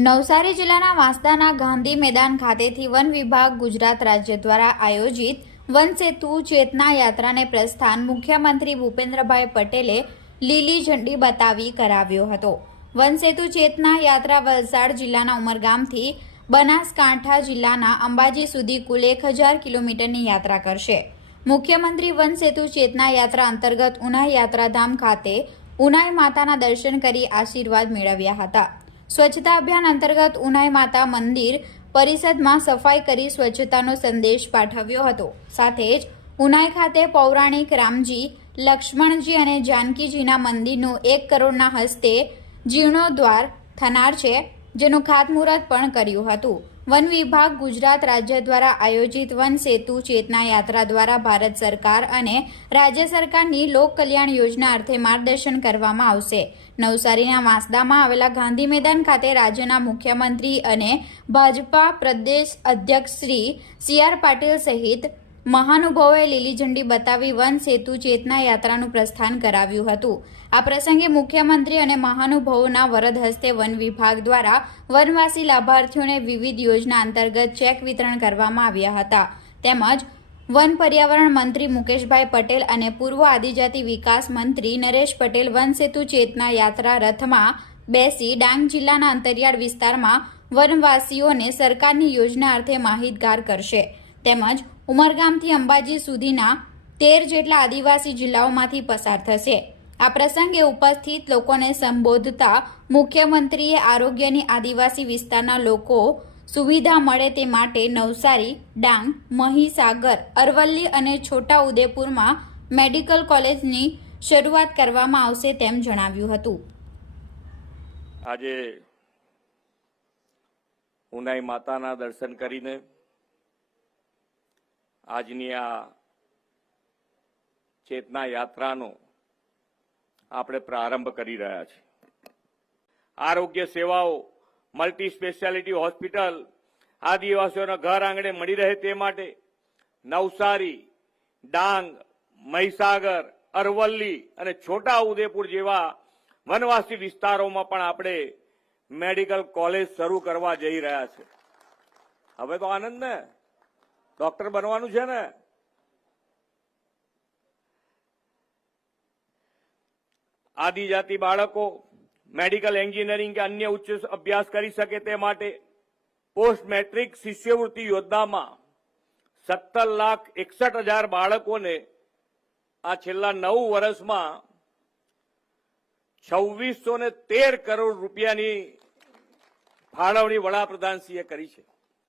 નવસારી જિલ્લાના વાંસદાના ગાંધી મેદાન ખાતેથી વન વિભાગ ગુજરાત રાજ્ય દ્વારા આયોજિત વન સેતુ ચેતના યાત્રાને પ્રસ્થાન મુખ્યમંત્રી ભૂપેન્દ્રભાઈ પટેલે લીલી ઝંડી બતાવી કરાવ્યો હતો। વન સેતુ ચેતના યાત્રા વલસાડ જિલ્લાના ઉમરગામથી બનાસકાંઠા જિલ્લાના અંબાજી સુધી કુલ 1000 કિલોમીટરની યાત્રા કરશે। મુખ્યમંત્રી વન સેતુ ચેતના યાત્રા અંતર્ગત ઉનાઈ યાત્રાધામ ખાતે ઉનાઈ માતાના દર્શન કરી આશીર્વાદ મેળવ્યા હતા। સ્વચ્છતા અભિયાન અંતર્ગત ઉનાઈ માતા મંદિર પરિષદમાં સફાઈ કરી સ્વચ્છતાનો સંદેશ પાઠવ્યો હતો। સાથે જ ઉનાઈ ખાતે પૌરાણિક રામજી, લક્ષ્મણજી અને જાનકીજીના મંદિરનું 1 કરોડના હસ્તે જીર્ણોદ્ધાર થનાર છે, જેનું ખાતમુહૂર્ત પણ કર્યું હતું। વન વિભાગ ગુજરાત રાજ્ય દ્વારા આયોજિત વન સેતુ ચેતના યાત્રા દ્વારા ભારત સરકાર અને રાજ્ય સરકારની લોક કલ્યાણ યોજના અર્થે માર્ગદર્શન કરવામાં આવશે। નવસારીના વાંસદામાં આવેલા ગાંધી મેદાન ખાતે રાજ્યના મુખ્યમંત્રી અને ભાજપા પ્રદેશ અધ્યક્ષ શ્રી સી.આર. પાટીલ સહિત મહાનુભાવોએ લીલી ઝંડી બતાવી વન સેતુ ચેતના યાત્રાનું પ્રસ્થાન કરાવ્યું હતું। આ પ્રસંગે મુખ્યમંત્રી અને મહાનુભાવોના વરદ હસ્તે વન વિભાગ દ્વારા વનવાસી લાભાર્થીઓને વિવિધ યોજના અંતર્ગત ચેક વિતરણ કરવામાં આવ્યા હતા। તેમજ વન પર્યાવરણ મંત્રી મુકેશભાઈ પટેલ અને પૂર્વ આદિજાતિ વિકાસ મંત્રી નરેશ પટેલ વન સેતુ ચેતના યાત્રા રથમાં બેસી ડાંગ જિલ્લાના અંતરિયાળ વિસ્તારમાં વનવાસીઓને સરકારની યોજના અર્થે માહિતગાર કરશે। તેમજ ઉમરગામથી અંબાજી સુધીના 13 જેટલા આદિવાસી જિલ્લાઓમાંથી પસાર થશે। આ પ્રસંગે ઉપસ્થિત લોકોને સંબોધતા મુખ્યમંત્રીએ આરોગ્યની આદિવાસી વિસ્તારના લોકો સુવિધા મળે તે માટે નવસારી, ડાંગ, મહીસાગર, અરવલ્લી અને છોટા ઉદેપુરમાં મેડિકલ કોલેજની શરૂઆત કરવામાં આવશે તેમ જણાવ્યું હતું। આજે ઉનાઈ માતાના દર્શન કરીને આજની આ ચેતના યાત્રાનો આપણે પ્રારંભ કરી રહ્યા છીએ। આરોગ્ય સેવાઓ, મલ્ટી સ્પેશિયાલિટી હોસ્પિટલ આદિવાસીઓના ઘર આંગણે મળી રહે તે માટે નવસારી, ડાંગ, મહીસાગર, અરવલ્લી અને છોટા ઉદેપુર જેવા વનવાસી વિસ્તારોમાં પણ આપણે મેડિકલ કોલેજ શરૂ કરવા જઈ રહ્યા છે। હવે તો આનંદ ને, ડોક્ટર બનવાનું છે ને। આદિજાતિ બાળકો મેડિકલ એન્જિનિયરિંગ કે અન્ય ઉચ્ચ અભ્યાસ કરી શકે તે માટે પોસ્ટ મેટ્રિક શિષ્યવૃત્તિ યોજનામાં 17,61,000 બાળકોને આ છેલ્લા 9 વર્ષમાં 2613 કરોડ રૂપિયાની ફાળવણી વડાપ્રધાનશ્રીએ કરી છે।